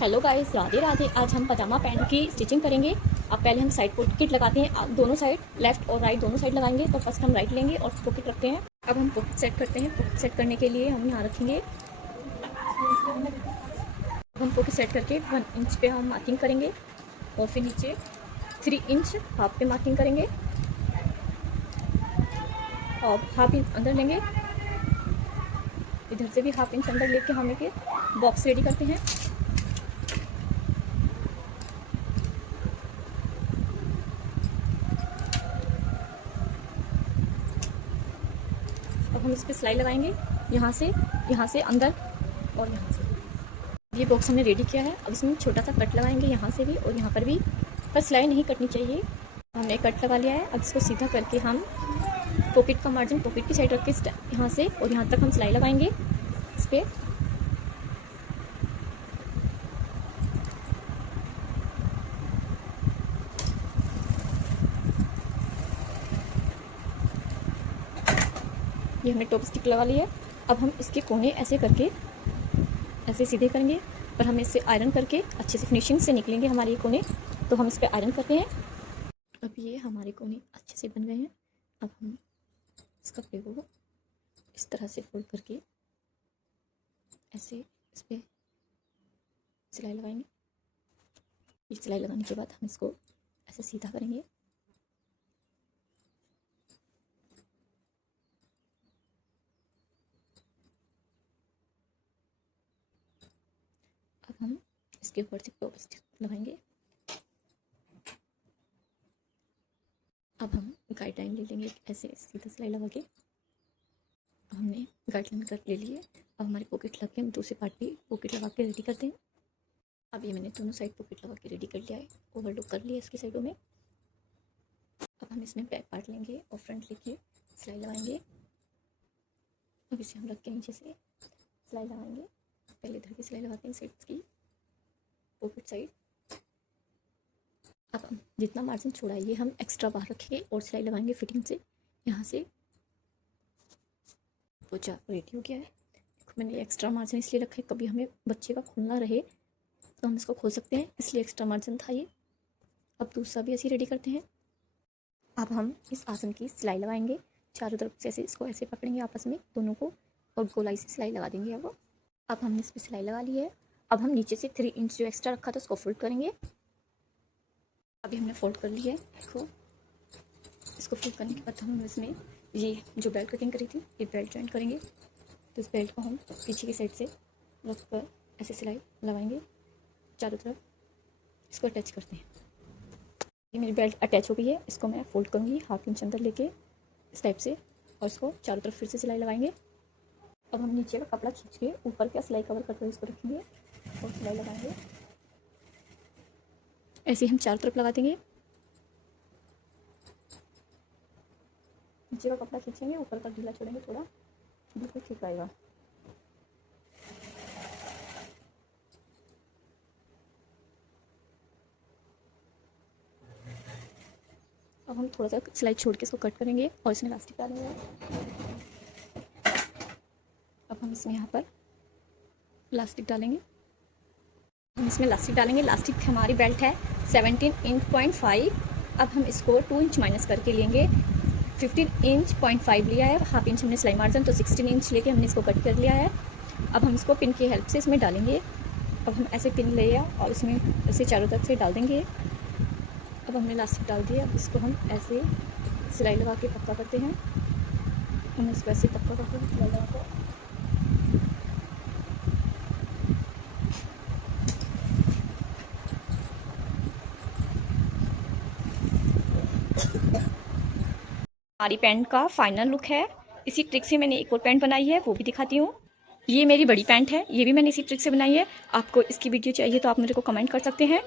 Hello guys, Radhe Radhe. आज हम पजामा pant की स्टिचिंग करेंगे। अब पहले हम साइड पॉकेट लगाते हैं, दोनों साइड लेफ्ट और राइट दोनों साइड लगाएंगे। तो फर्स्ट हम राइट लेंगे और पॉकेट रखते हैं। अब हम पॉकेट सेट करते हैं। पॉकेट सेट करने के लिए हम यहाँ रखेंगे। हम पॉकेट सेट करके 1 इंच पे हम मार्किंग करेंगे और फिर नीचे 3 इंच हाफ पे मार्किंग करेंगे और हाफ इंच अंदर लेंगे। इधर से भी हाफ इंच अंदर लेके हम एक बॉक्स रेडी करते हैं। अब हम इस पर सिलाई लगाएंगे, यहाँ से अंदर और यहाँ से। ये बॉक्स हमने रेडी किया है। अब इसमें छोटा सा कट लगाएंगे, यहाँ से भी और यहाँ पर भी, पर सिलाई नहीं कटनी चाहिए। हमने कट लगा लिया है। अब इसको सीधा करके हम पॉकेट का मार्जिन पॉकेट की साइड रख के यहाँ से और यहाँ तक हम सिलाई लगाएंगे इस पर। ये हमने टॉप स्टिक लगा ली है। अब हम इसके कोने ऐसे करके ऐसे सीधे करेंगे, पर हम इससे आयरन करके अच्छे से फिनिशिंग से निकलेंगे हमारे ये कोने। तो हम इस पर आयरन करते हैं। अब ये हमारे कोने अच्छे से बन गए हैं। अब हम इस कपड़े को इस तरह से फोल्ड करके ऐसे इस पर सिलाई लगाएंगे। ये सिलाई लगाने के बाद हम इसको ऐसे सीधा करेंगे। अब हम इसके ऊपर से टॉप स्टिच लगाएंगे। अब हम गाइडलाइन ले लेंगे ऐसे सीधा सिलाई लगा के। हमने गाइडलाइन कट ले लिए। अब हमारी पॉकेट लग के हम दूसरे पार्ट भी पॉकेट लगा के रेडी करते हैं। अब ये मैंने दोनों साइड पॉकेट लगा के रेडी कर लिया है, ओवरलॉक कर लिया इसकी साइडों में। अब हम इसमें बैक पार्ट लेंगे और फ्रंट लेके सिलाई लगाएंगे। अब इसे हम रख के नीचे से सिलाई लगाएंगे। पहले इधर की सिलाई लगाते हैं साइड की पॉकेट साइड। अब हम जितना मार्जिन छोड़ा है ये हम एक्स्ट्रा बाहर रखेंगे और सिलाई लगाएंगे फिटिंग से। यहाँ से पोचा रेडी हो गया है। मैंने एक्स्ट्रा मार्जिन इसलिए रखा है, कभी हमें बच्चे का खुलना रहे तो हम इसको खोल सकते हैं, इसलिए एक्स्ट्रा मार्जिन था ये। अब दूसरा भी ऐसे रेडी करते हैं। अब हम इस आसन की सिलाई लगाएंगे। चारों तरफ से ऐसे इसको ऐसे पकड़ेंगे आपस में दोनों को और गोलाई से सिलाई लगा देंगे। अब हमने इस पर सिलाई लगा ली है। अब हम नीचे से 3 इंच जो एक्स्ट्रा रखा था उसको फोल्ड करेंगे। अभी हमने फोल्ड कर लिया है, देखो। इसको फोल्ड करने के बाद हम इसमें ये जो बेल्ट कटिंग करी थी ये बेल्ट जॉइंट करेंगे। तो इस बेल्ट को हम पीछे की साइड से रख कर ऐसे सिलाई लगाएंगे चारों तरफ। इसको अटैच करते हैं। ये मेरी बेल्ट अटैच हो गई है। इसको मैं फोल्ड करूँगी हाफ इंच अंदर लेके इस टाइप से और इसको चारों तरफ फिर से सिलाई लगाएंगे। अब हम नीचे का कपड़ा खींच के ऊपर का सिलाई कवर करके इसको रखेंगे और सिलाई लगाएंगे। ऐसे हम चारों तरफ लगा देंगे। नीचे का कपड़ा खींचेंगे, ऊपर का ढीला छोड़ेंगे, थोड़ा बिल्कुल ठीक आएगा। अब हम थोड़ा सा सिलाई छोड़ के इसको कट करेंगे और इसमें इलास्टिक डालेंगे। अब हम इसमें यहाँ पर इलास्टिक डालेंगे। हम इसमें इलास्टिक डालेंगे। इलास्टिक हमारी बेल्ट है 17 इंच 0.5। अब हम इसको 2 इंच माइनस करके लेंगे। 15 इंच 0.5 लिया है। हाफ इंच हमने सिलाई मार्जिन, तो 16 इंच लेके हमने इसको कट कर लिया है। अब हम इसको पिन की हेल्प से इसमें डालेंगे। अब हम ऐसे पिन लिया और इसमें ऐसे चारों तरफ से डाल देंगे। अब हमने इलास्टिक डाल दिया। अब इसको हम ऐसे सिलाई लगा के पक्का करते हैं। हम इसको ऐसे पक्का करते हैं सिलाई लगा कर। हमारी पैंट का फाइनल लुक है। इसी ट्रिक से मैंने एक और पैंट बनाई है, वो भी दिखाती हूँ। ये मेरी बड़ी पैंट है, ये भी मैंने इसी ट्रिक से बनाई है। आपको इसकी वीडियो चाहिए तो आप मेरे को कमेंट कर सकते हैं।